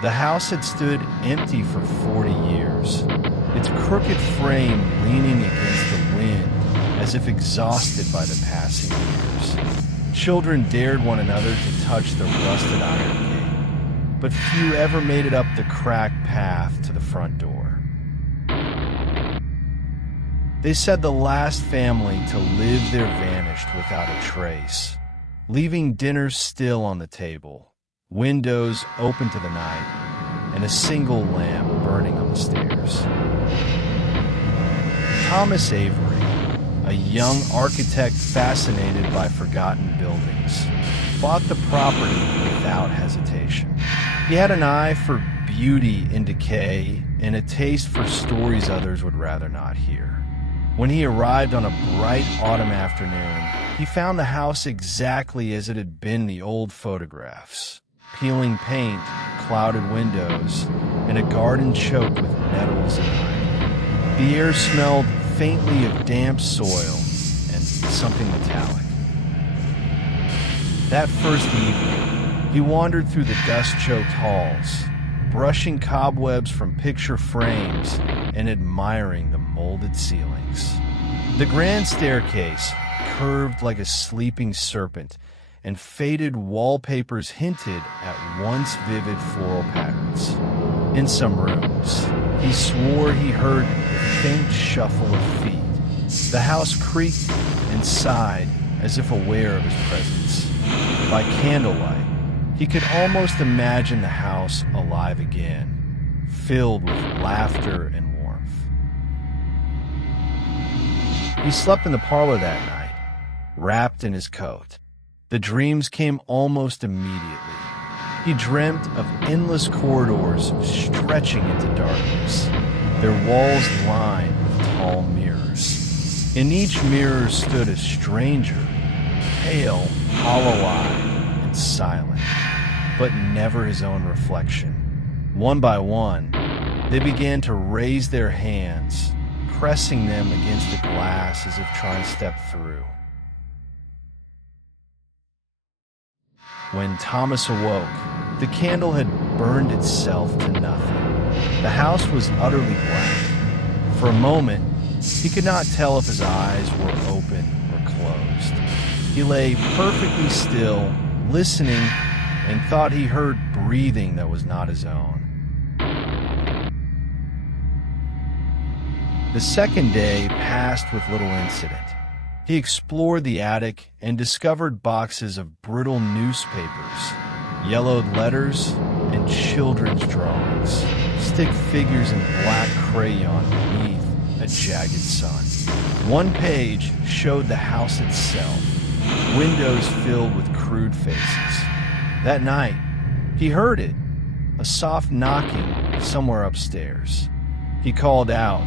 The house had stood empty for 40 years, its crooked frame leaning against the wind as if exhausted by the passing years. Children dared one another to touch the rusted iron gate, but few ever made it up the cracked path to the front door. They said the last family to live there vanished without a trace, leaving dinner still on the table, windows open to the night, and a single lamp burning on the stairs. Thomas Avery, a young architect fascinated by forgotten buildings, bought the property without hesitation. He had an eye for beauty in decay and a taste for stories others would rather not hear. When he arrived on a bright autumn afternoon, he found the house exactly as it had been in the old photographs. Peeling paint, clouded windows, and a garden choked with nettles and ivy. The air smelled faintly of damp soil and something metallic. That first evening, he wandered through the dust-choked halls, brushing cobwebs from picture frames and admiring the molded ceilings. The grand staircase curved like a sleeping serpent, and faded wallpapers hinted at once vivid floral patterns. In some rooms, he swore he heard the faint shuffle of feet. The house creaked and sighed as if aware of his presence. By candlelight, he could almost imagine the house alive again, filled with laughter and warmth. He slept in the parlor that night, wrapped in his coat. The dreams came almost immediately. He dreamt of endless corridors stretching into darkness, their walls lined with tall mirrors. In each mirror stood a stranger, pale, hollow-eyed, and silent, but never his own reflection. One by one, they began to raise their hands, pressing them against the glass as if trying to step through. When Thomas awoke, the candle had burned itself to nothing. The house was utterly black. For a moment, he could not tell if his eyes were open or closed. He lay perfectly still, listening, and thought he heard breathing that was not his own. The second day passed with little incident. He explored the attic and discovered boxes of brittle newspapers, yellowed letters, and children's drawings, stick figures in black crayon beneath a jagged sun. One page showed the house itself, windows filled with crude faces. That night, he heard it, a soft knocking somewhere upstairs. He called out,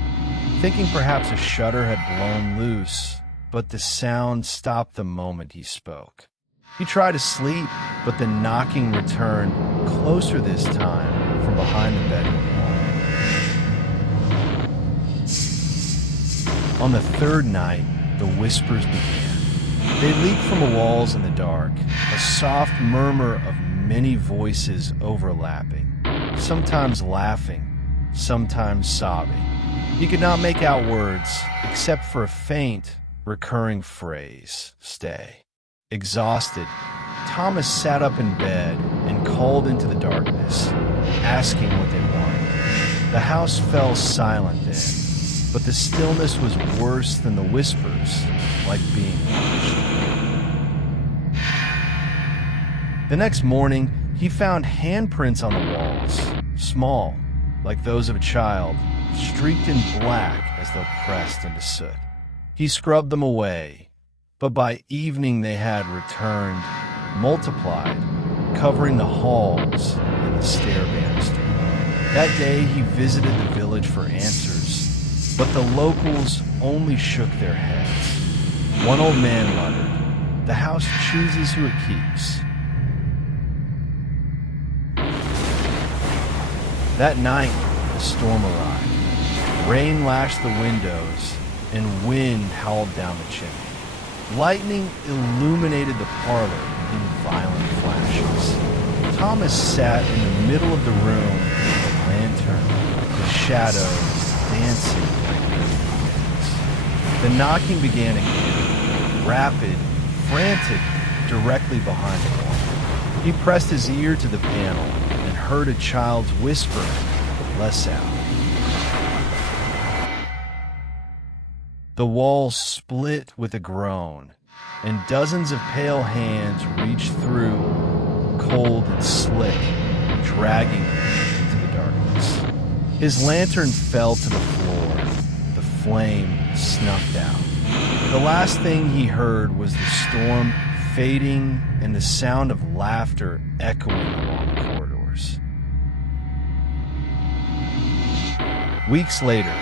thinking perhaps a shutter had blown loose, but the sound stopped the moment he spoke. He tried to sleep, but the knocking returned, closer this time, from behind the bedroom wall. On the third night, the whispers began. They leaped from the walls in the dark, a soft murmur of many voices overlapping, sometimes laughing, sometimes sobbing. He could not make out words, except for a faint, recurring phrase, stay. Exhausted, Thomas sat up in bed and called into the darkness, asking what they wanted. The house fell silent then, but the stillness was worse than the whispers, like being watched. The next morning, he found handprints on the walls, small, like those of a child, streaked in black as though pressed into soot. He scrubbed them away, but by evening they had returned, multiplied, covering the halls and the stair banister. That day he visited the village for answers, but the locals only shook their heads. One old man muttered, "The house chooses who it keeps." That night, the storm arrived. Rain lashed the windows, and wind howled down the chimney. Lightning illuminated the parlor in violent flashes. Thomas sat in the middle of the room with a lantern, the shadows dancing like millions. The knocking began again, rapid, frantic, directly behind him. He pressed his ear to the panel and heard a child's whisper, less out. The walls split with a groan, and dozens of pale hands reached through, cold and slick, dragging him into the darkness. His lantern fell to the floor, the flame snuffed out. The last thing he heard was the storm fading and the sound of laughter echoing along the corridors. Weeks later,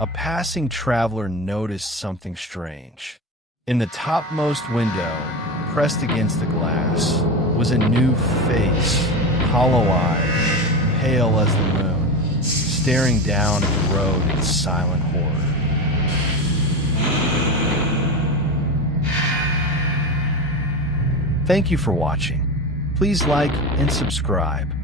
a passing traveler noticed something strange. In the topmost window, pressed against the glass, was a new face, hollow-eyed, pale as the moon, staring down at the road in silent horror. Thank you for watching. Please like and subscribe.